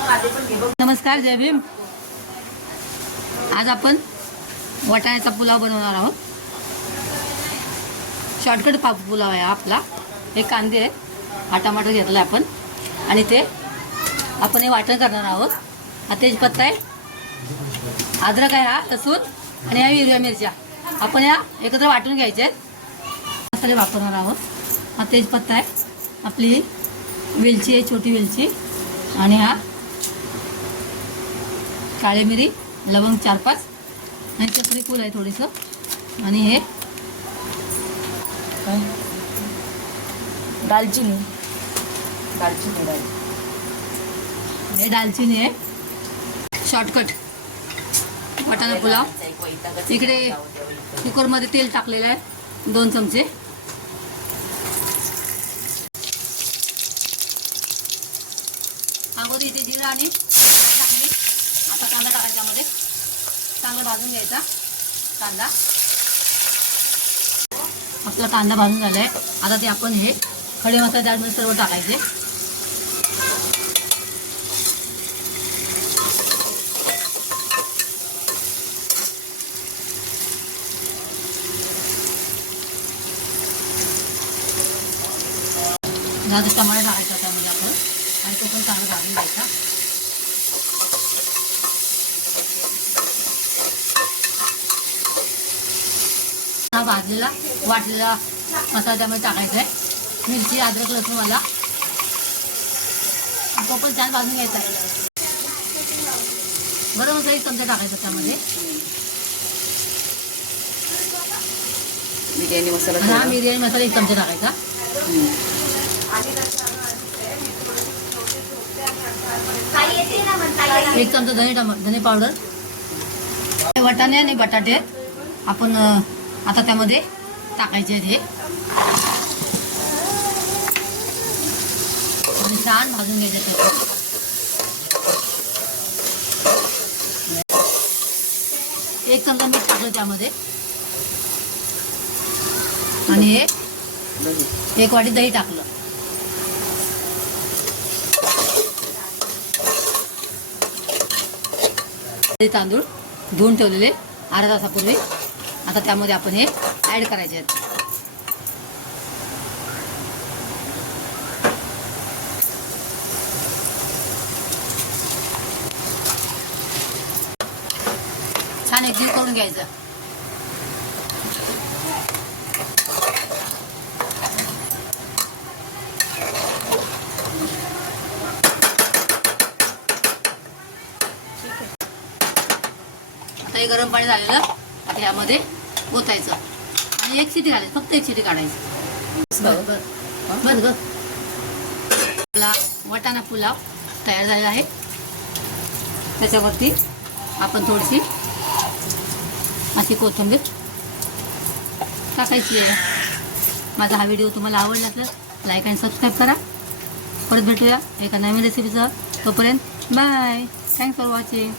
नमस्कार जय भीम. आज आपण वाटाण्याचा पुलाव बनवणार आहोत. शॉर्टकट पा पुलाव आहे आपला. हे कांदे आहेत. हा टमाटर घेतला आपण. आणि ते आपण हे वाटण करणार आहोत. हा तेजपत्ता आहे. अद्रक आहे हा लसूण. आणि ह्या हिरव्या मिरच्या. आपण या एकत्र वाटून घ्यायचे आहेत. मसाले वापरणार आहोत. हा तेजपत्ता आहे. आपली वेलची आहे छोटी वेलची. आणि हा काळे मिरी लवंग चार पाच आणि चक्री फूल आहे थोडंसं. आणि हे दालचिनी. दालचिनी दाल हे दालचिनी आहे. शॉर्टकट वाटाणा पुलाव. इकडे कुकरमध्ये तेल टाकलेलं आहे. दोन चमचे. अगोदर इथे जिरं आणि आता कांदा टाकायचा मध्ये चांगला भाजून घ्यायचा. कांदा. आपला कांदा भाजून झालाय. आता ते आपण हे खडे मसाले त्यामध्ये सर्व टाकायचे. जास्त टमाटर टाकायचा त्यामध्ये आपण. आणि तो पण चांगला भाजून घ्यायचा. हा भाजलेला वाटलेला मसाला त्यामध्ये टाकायचा आहे. मिरची अद्रक लसूण मला. तो पण छान भाजून घ्यायचा आहे. बरोबर मसाला एक चमचा टाकायचा त्यामध्ये. बिर्याणी मसाला हा. बिर्याणी मसाला एक चमचा टाकायचा. एक चमचा धने टमा धने पावडर. वाटाणे आणि बटाटे आपण आता त्यामध्ये टाकायचे हे. आणि छान भाजून घ्यायचे ते. एक चमचा मीठ टाकलं त्यामध्ये. आणि हे एक वाटी दही टाकलं. तांदूळ धुवून ठेवलेले अर्धा तासापूर्वी. आता त्यामध्ये आपण हे ॲड करायचे आहेत. छान एक जीव करून घ्यायचं. आता हे गरम पाणी झालेलं. आता यामध्ये ओतायचं. आणि एक शिटी घालायची फक्त एक शिटी काढायची. बस बस. आपला वाटाणा पुलाव तयार झालेला आहे. त्याच्यावरती आपण थोडीशी अशी कोथिंबीर टाकायची आहे. माझा हा व्हिडिओ तुम्हाला आवडला तर लाईक आणि सबस्क्राईब करा. परत भेटूया एका नवीन रेसिपीचं तोपर्यंत बाय थँक्स फॉर वॉचिंग